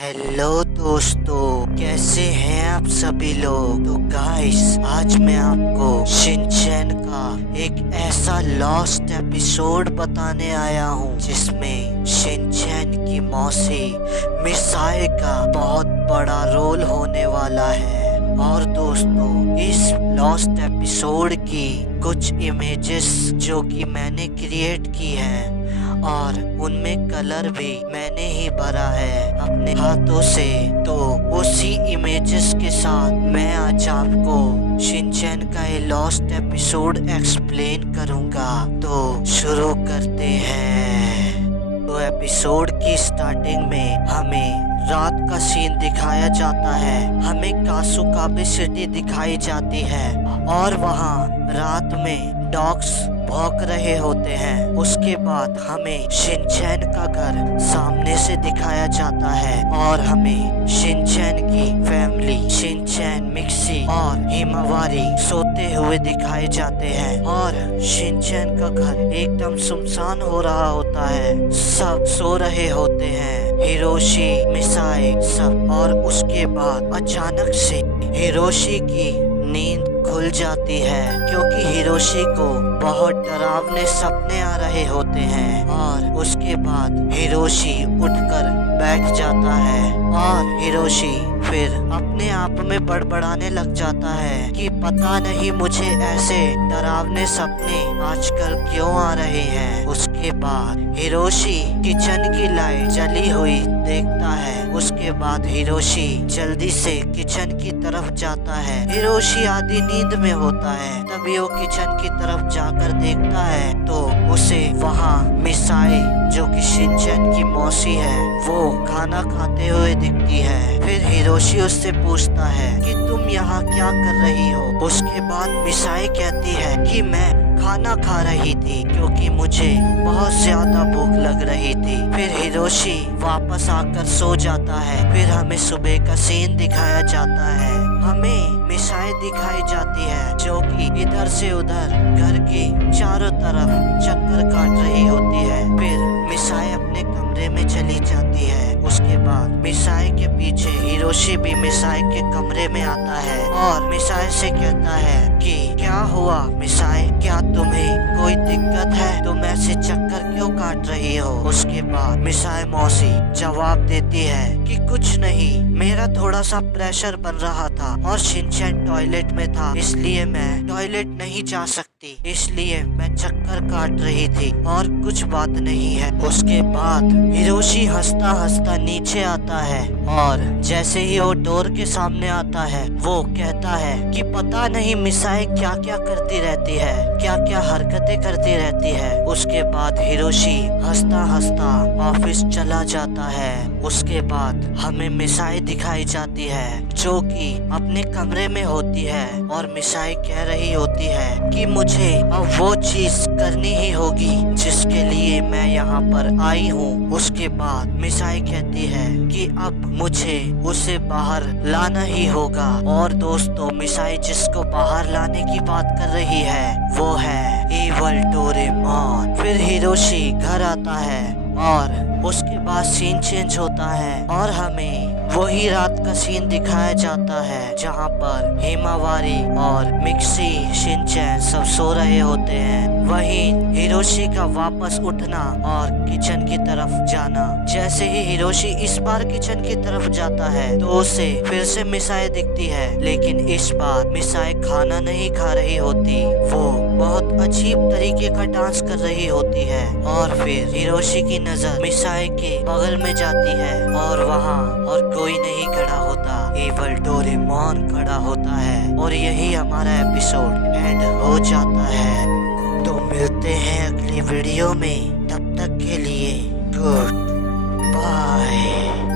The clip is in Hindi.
हेलो दोस्तों, कैसे हैं आप सभी लोग। तो गाइस, आज मैं आपको शिनचैन का एक ऐसा लॉस्ट एपिसोड बताने आया हूँ जिसमें शिनचैन की मौसी मिसाए का बहुत बड़ा रोल होने वाला है। और दोस्तों, इस लॉस्ट एपिसोड की कुछ इमेजेस जो कि मैंने क्रिएट की हैं और उनमें कलर भी मैंने ही भरा है अपने हाथों से। तो उसी इमेजेस के साथ मैं आज आपको शिनचैन का ये लॉस्ट एपिसोड एक्सप्लेन करूंगा। तो शुरू करते हैं। तो एपिसोड की स्टार्टिंग में हमें रात का सीन दिखाया जाता है। हमें कासुकाबे सिटी दिखाई जाती है और वहाँ रात में डॉग्स भौंक रहे होते हैं। उसके बाद हमें शिनचैन का घर सामने से दिखाया जाता है और हमें शिनचैन की फैमिली शिनचैन, मिक्सी और हिमावारी सोते हुए दिखाए जाते हैं। और शिनचैन का घर एकदम सुनसान हो रहा होता है, सब सो रहे होते हैं, हिरोशी, मिसाए सब। और उसके बाद अचानक से हिरोशी की नींद खुल जाती है क्योंकि हिरोशी को बहुत डरावने सपने आ रहे होते हैं। और उसके बाद हिरोशी उठकर बैठ जाता है और हिरोशी फिर अपने आप में बड़बड़ाने लग जाता है कि पता नहीं मुझे ऐसे डरावने सपने आजकल क्यों आ रहे हैं। उसके बाद हिरोशी किचन की लाइट जली हुई देखता है। उसके बाद हिरोशी जल्दी से किचन की तरफ जाता है। हिरोशी आधी नींद में होता है, तभी वो किचन की तरफ जाकर देखता है तो उसे वहाँ मिसाए जो कि शिनचैन की मौसी है वो खाना खाते हुए दिखती है। फिर हिरोशी उससे पूछता है कि तुम यहाँ क्या कर रही हो। उसके बाद मिसाए कहती है कि मैं खाना खा रही थी क्योंकि मुझे बहुत ज्यादा भूख लग रही थी। फिर हिरोशी वापस आकर सो जाता है। फिर हमें सुबह का सीन दिखाया जाता है। हमें मिसाए दिखाई जाती है जो कि इधर से उधर घर के चारों तरफ चक्कर काट रही होती है। फिर मिसाए अपने कमरे में चली जाती है। उसके बाद मिसाए के पीछे हिरोशी भी मिसाए के कमरे में आता है और मिसाए से कहता है कि क्या हुआ मिसाए, क्या तुम्हें कोई दिक्कत है, तुम ऐसे चक्कर क्यों काट रही हो। उसके बाद मिसाए मौसी जवाब देती है कि कुछ नहीं, मेरा थोड़ा सा प्रेशर बन रहा था और शिनचैन टॉयलेट में था, इसलिए मैं टॉयलेट नहीं जा सकती, इसलिए मैं चक्कर काट रही थी और कुछ बात नहीं है। उसके बाद हिरोशी हंसता हंसता नीचे आता है और जैसे ही वो डोर के सामने आता है वो कहता है कि पता नहीं मिसाए क्या क्या करती रहती है, क्या क्या हरकतें करती रहती है। उसके बाद हिरोशी हंसता हंसता ऑफिस चला जाता है। उसके बाद हमें मिसाए दिखाई जाती है जो कि अपने कमरे में होती है और मिसाए कह रही होती है कि मुझे अब वो चीज करनी ही होगी जिसके लिए मैं यहाँ पर आई हूँ। उसके बाद मिसाए कहती है कि अब मुझे उसे बाहर लाना ही होगा। और दोस्तों, मिसाए जिसको बाहर लाने की बात कर रही है वो है इवल डोरेमोन। फिर हिरोशी घर आता है और उसके बाद सीन चेंज होता है और हमें वही रात का सीन दिखाया जाता है जहाँ पर हिमावारी और मिक्सी, शिनचैन सब सो रहे होते हैं। वहीं हिरोशी का वापस उठना और किचन की तरफ जाना। जैसे ही हिरोशी इस बार किचन की तरफ जाता है तो उसे फिर से मिसाए दिखती है, लेकिन इस बार मिसाए खाना नहीं खा रही होती, वो बहुत अजीब तरीके का डांस कर रही होती है। और फिर हिरोशी की नजर मिसाए के बगल में जाती है और वहाँ और कोई नहीं खड़ा होता, इवल डोरेमोन खड़ा होता है। और यही हमारा एपिसोड एंड हो जाता है। तो मिलते हैं अगली वीडियो में, तब तक के लिए गुड बाय।